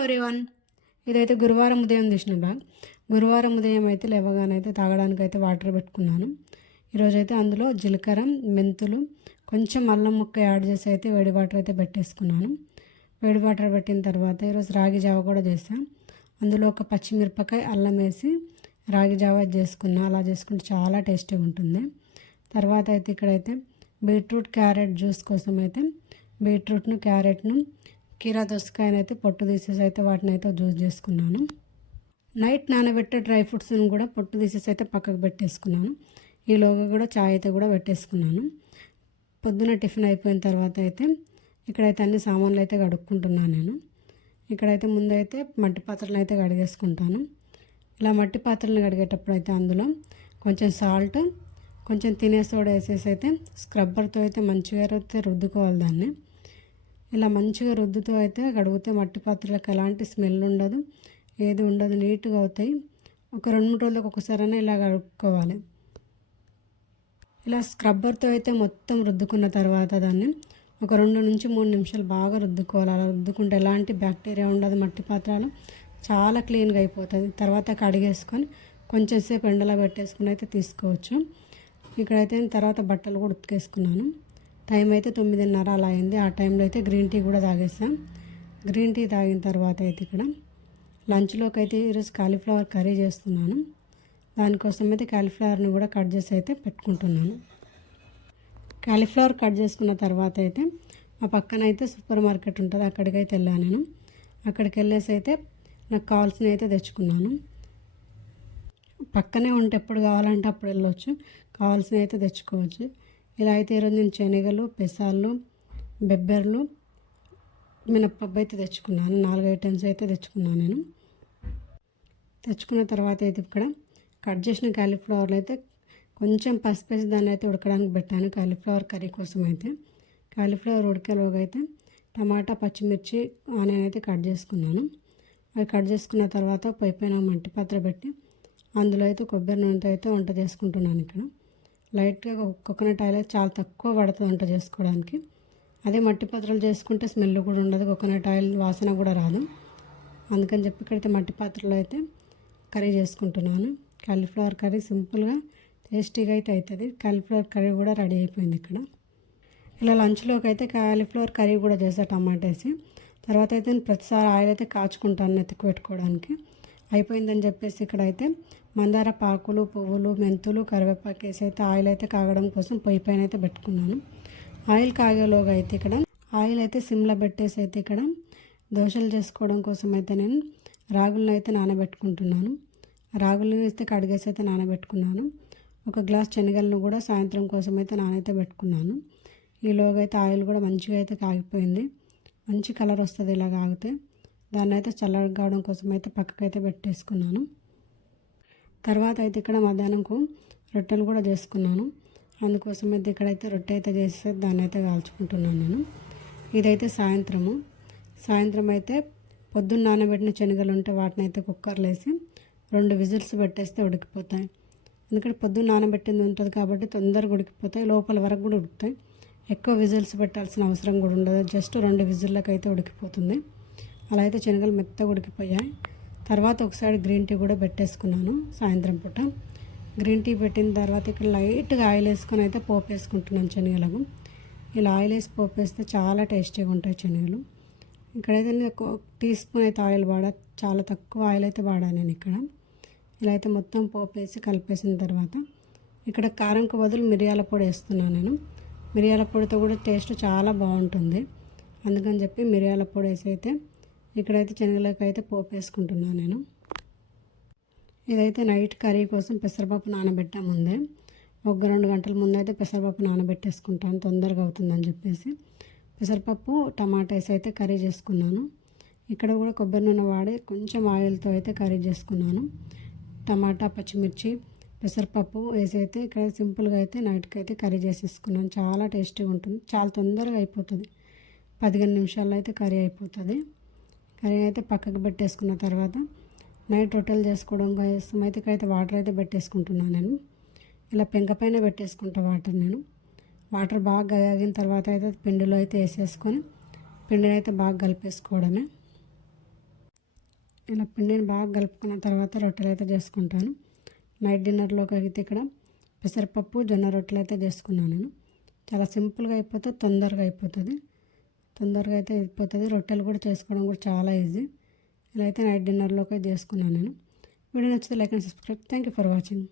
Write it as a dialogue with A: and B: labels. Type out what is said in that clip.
A: Everyone ఇదైతే గురువారం ఉదయం తీసిన బ్లాగ్. గురువారం ఉదయం అయితే లేవగానైతే తాగడానికి అయితే వాటర్ పెట్టుకున్నాను. ఈరోజైతే అందులో జీలకర్ర మెంతులు కొంచెం అల్లం ముక్క యాడ్ చేసి అయితే వేడి వాటర్ అయితే పెట్టేసుకున్నాను. వేడి వాటర్ పెట్టిన తర్వాత ఈరోజు రాగి జావ కూడా చేసాను అందులో ఒక పచ్చిమిరపకాయ అల్లం వేసి రాగి జావ చేసుకున్నా. అలా చేసుకుంటే చాలా టేస్టీగా ఉంటుంది. తర్వాత అయితే ఇక్కడైతే బీట్రూట్ క్యారెట్ జ్యూస్ కోసం అయితే బీట్రూట్ను క్యారెట్ను కీరా దోసకాయని అయితే పొట్టు తీసేసి అయితే వాటిని అయితే జ్యూస్ చేసుకున్నాను. నైట్ నానబెట్టే డ్రై ఫ్రూట్స్ని కూడా పొట్టు తీసేసి అయితే పక్కకు పెట్టేసుకున్నాను. ఈలోగా కూడా చాయ్ అయితే కూడా పెట్టేసుకున్నాను. పొద్దున టిఫిన్ అయిపోయిన తర్వాత అయితే ఇక్కడైతే అన్ని సామాన్లు అయితే కడుక్కుంటున్నాను నేను. ఇక్కడైతే ముందైతే మట్టి పాత్రలు అయితే కడిగేసుకుంటాను. ఇలా మట్టి పాత్రలను కడిగేటప్పుడు అయితే అందులో కొంచెం సాల్ట్ కొంచెం తినే సోడా వేసేసి అయితే స్క్రబ్బర్తో అయితే మంచిగా అయితే రుద్దుకోవాలి దాన్ని. ఇలా మంచిగా రుద్దుతో అయితే కడిగితే మట్టి పాత్రలకు ఎలాంటి స్మెల్ ఉండదు ఏది ఉండదు నీట్గా అవుతాయి. ఒక రెండు మూడు రోజులకు ఒకసారైనా ఇలా కడుక్కోవాలి. ఇలా స్క్రబ్బర్తో అయితే మొత్తం రుద్దుకున్న తర్వాత దాన్ని ఒక రెండు నుంచి మూడు నిమిషాలు బాగా రుద్దుకోవాలి. అలా రుద్దుకుంటే ఎలాంటి బ్యాక్టీరియా ఉండదు మట్టి పాత్రలు. చాలా క్లీన్గా అయిపోతుంది. తర్వాత కడిగేసుకొని కొంచెం సేపు ఎండలో పెట్టేసుకుని అయితే తీసుకోవచ్చు. ఇక్కడైతే నేను తర్వాత బట్టలు కూడా ఉతికేసుకున్నాను. టైం అయితే తొమ్మిదిన్నర అలా అయింది. ఆ టైంలో అయితే గ్రీన్ టీ కూడా తాగేసాం. గ్రీన్ టీ తాగిన తర్వాత అయితే ఇక్కడ లంచ్లోకి అయితే ఈరోజు కాలీఫ్లవర్ కర్రీ చేస్తున్నాను. దానికోసం అయితే కాలీఫ్లవర్ని కూడా కట్ చేసి అయితే పెట్టుకుంటున్నాను. కాలీఫ్లవర్ కట్ చేసుకున్న తర్వాత అయితే మా పక్కన అయితే సూపర్ మార్కెట్ ఉంటుంది. అక్కడికి అయితే వెళ్ళాను నేను. అక్కడికి వెళ్ళేసి అయితే నాకు కావాల్సినవి అయితే తెచ్చుకున్నాను. పక్కనే ఉంటే ఎప్పుడు కావాలంటే అప్పుడు వెళ్ళొచ్చు. కావాల్సినవి అయితే తెచ్చుకోవచ్చు. ఇలా అయితే ఈరోజు నేను శనగలు పెసాలు బెబ్బెర్లు మినప్పప్పు అయితే తెచ్చుకున్నాను. నాలుగు ఐటమ్స్ అయితే తెచ్చుకున్నాను నేను. తెచ్చుకున్న తర్వాత అయితే ఇక్కడ కట్ చేసిన కాలీఫ్లవర్లు అయితే కొంచెం పసుపు వేసి దాన్ని అయితే ఉడకడానికి పెట్టాను కాలీఫ్లవర్ కర్రీ కోసం అయితే. కాలీఫ్లవర్ ఉడికేలోగా అయితే టమాటా పచ్చిమిర్చి ఆనియన్ అయితే కట్ చేసుకున్నాను. అవి కట్ చేసుకున్న తర్వాత పైపైన మట్టి పాత్ర పెట్టి అందులో అయితే కొబ్బరి నూనెతో అయితే వంట చేసుకుంటున్నాను ఇక్కడ. లైట్గా కోకోనట్ ఆయిల్ అయితే చాలా తక్కువ పడుతుంది వంట చేసుకోవడానికి. అదే మట్టి పాత్రలు చేసుకుంటే స్మెల్ కూడా ఉండదు. కోకోనట్ ఆయిల్ వాసన కూడా రాదు. అందుకని చెప్పి ఇక్కడైతే మట్టి పాత్రలో అయితే కర్రీ చేసుకుంటున్నాను. కాలీఫ్లవర్ కర్రీ సింపుల్గా టేస్టీగా అయితే అవుతుంది కాలీఫ్లవర్ కర్రీ కూడా రెడీ అయిపోయింది ఇక్కడ. ఇలా లంచ్లోకి అయితే కాలీఫ్లవర్ కర్రీ కూడా చేసా టమాటా వేసి తర్వాత అయితే నేను ప్రతిసారి ఆయిల్ అయితే కాచుకుంటాను నెత్తికి పెట్టుకోవడానికి. అయిపోయిందని చెప్పేసి ఇక్కడైతే మందార పాకులు పువ్వులు మెంతులు కరివేపాకు వేసి అయితే ఆయిల్ అయితే కాగడం కోసం పొయ్యి పైన అయితే పెట్టుకున్నాను. ఆయిల్ కాగేలోగా అయితే ఇక్కడ ఆయిల్ అయితే సిమ్లో పెట్టేసి అయితే ఇక్కడ దోశలు చేసుకోవడం కోసం అయితే నేను రాగులను అయితే నానబెట్టుకుంటున్నాను. రాగులను అయితే కడిగేసి అయితే నానబెట్టుకున్నాను. ఒక గ్లాస్ శనగలను కూడా సాయంత్రం కోసం అయితే నానైతే పెట్టుకున్నాను. ఈలోగా అయితే ఆయిల్ కూడా మంచిగా అయితే కాగిపోయింది. మంచి కలర్ వస్తుంది ఇలా కాగితే దాన్ని అయితే చల్లగా కావడం కోసం అయితే పక్కకైతే పెట్టేసుకున్నాను. తర్వాత అయితే ఇక్కడ మధ్యాహ్నంకు రొట్టెలు కూడా చేసుకున్నాను. అందుకోసం అయితే ఇక్కడైతే రొట్టె అయితే చేస్తే దాన్ని అయితే కాల్చుకుంటున్నాను నేను. ఇదైతే సాయంత్రము. సాయంత్రం అయితే పొద్దున్న నానబెట్టిన శనగలు ఉంటే వాటిని అయితే కుక్కర్లో వేసి రెండు విజిల్స్ పెట్టేస్తే ఉడికిపోతాయి. ఎందుకంటే పొద్దున్న నానబెట్టింది ఉంటుంది కాబట్టి తొందరగా ఉడికిపోతాయి. లోపల వరకు కూడా ఉడుకుతాయి. ఎక్కువ విజిల్స్ పెట్టాల్సిన అవసరం కూడా ఉండదు. జస్ట్ రెండు విజిల్లకు అయితే ఉడికిపోతుంది. అలా అయితే శనగలు మెత్తగా ఉడికిపోయాయి. తర్వాత ఒకసారి గ్రీన్ టీ కూడా పెట్టేసుకున్నాను సాయంత్రం పూట. గ్రీన్ టీ పెట్టిన తర్వాత ఇక్కడ లైట్గా ఆయిల్ వేసుకొని అయితే పోపు వేసుకుంటున్నాను శనగలకు. ఇలా ఆయిల్ వేసి పోపు వేస్తే చాలా టేస్టీగా ఉంటాయి శనగలు. ఇక్కడైతే నేను ఒక టీ స్పూన్ అయితే ఆయిల్ వాడా చాలా తక్కువ ఆయిల్ అయితే వాడా నేను ఇక్కడ. ఇలా అయితే మొత్తం పోపు వేసి కలిపేసిన తర్వాత ఇక్కడ కారంకు బదులు మిరియాల పొడి వేస్తున్నాను నేను. మిరియాల పొడితో కూడా టేస్ట్ చాలా బాగుంటుంది. అందుకని చెప్పి మిరియాల పొడి వేసి అయితే ఇక్కడైతే శనగలకు అయితే పోపు వేసుకుంటున్నాను నేను. ఇదైతే నైట్ కర్రీ కోసం పెసరపప్పు నానబెట్టా ముందే. ఒక రెండు గంటల ముందు అయితే పెసరపప్పు నానబెట్టేసుకుంటాను తొందరగా అవుతుందని చెప్పేసి. పెసరపప్పు టమాటా వేసి అయితే కర్రీ చేసుకున్నాను. ఇక్కడ కూడా కొబ్బరి నూనె వాడి కొంచెం ఆయిల్తో అయితే కర్రీ చేసుకున్నాను. టమాటా పచ్చిమిర్చి పెసరపప్పు వేసి అయితే ఇక్కడ సింపుల్గా అయితే నైట్కి అయితే కర్రీ చేసేసుకున్నాను. చాలా టేస్టీగా ఉంటుంది. చాలా తొందరగా అయిపోతుంది. పదిహేను నిమిషాల్లో అయితే కర్రీ అయిపోతుంది. కర్రీ అయితే పక్కకు పెట్టేసుకున్న తర్వాత నైట్ రొట్టెలు చేసుకోవడం కోసం అయితే ఇక్కడైతే వాటర్ అయితే పెట్టేసుకుంటున్నాను నేను. ఇలా పెంక పైన పెట్టేసుకుంటా వాటర్ నేను. వాటర్ బాగా గగిన తర్వాత అయితే పిండిలో అయితే వేసేసుకొని పిండిని అయితే బాగా కలిపేసుకోవడమే. ఇలా పిండిని బాగా కలుపుకున్న తర్వాత రొట్టెలు అయితే చేసుకుంటాను. నైట్ డిన్నర్లోకి అయితే ఇక్కడ పెసరపప్పు జొన్న రొట్టెలు అయితే చేసుకున్నాను నేను. చాలా సింపుల్గా అయిపోతుంది తొందరగా అయిపోతుంది. తొందరగా అయితే అయిపోతుంది. రొట్టెలు కూడా చేసుకోవడం కూడా చాలా ఈజీ. ఇలా అయితే నైట్ డిన్నర్లోకి చేసుకున్నాను నేను. వీడియో నచ్చితే like and subscribe. Thank you for watching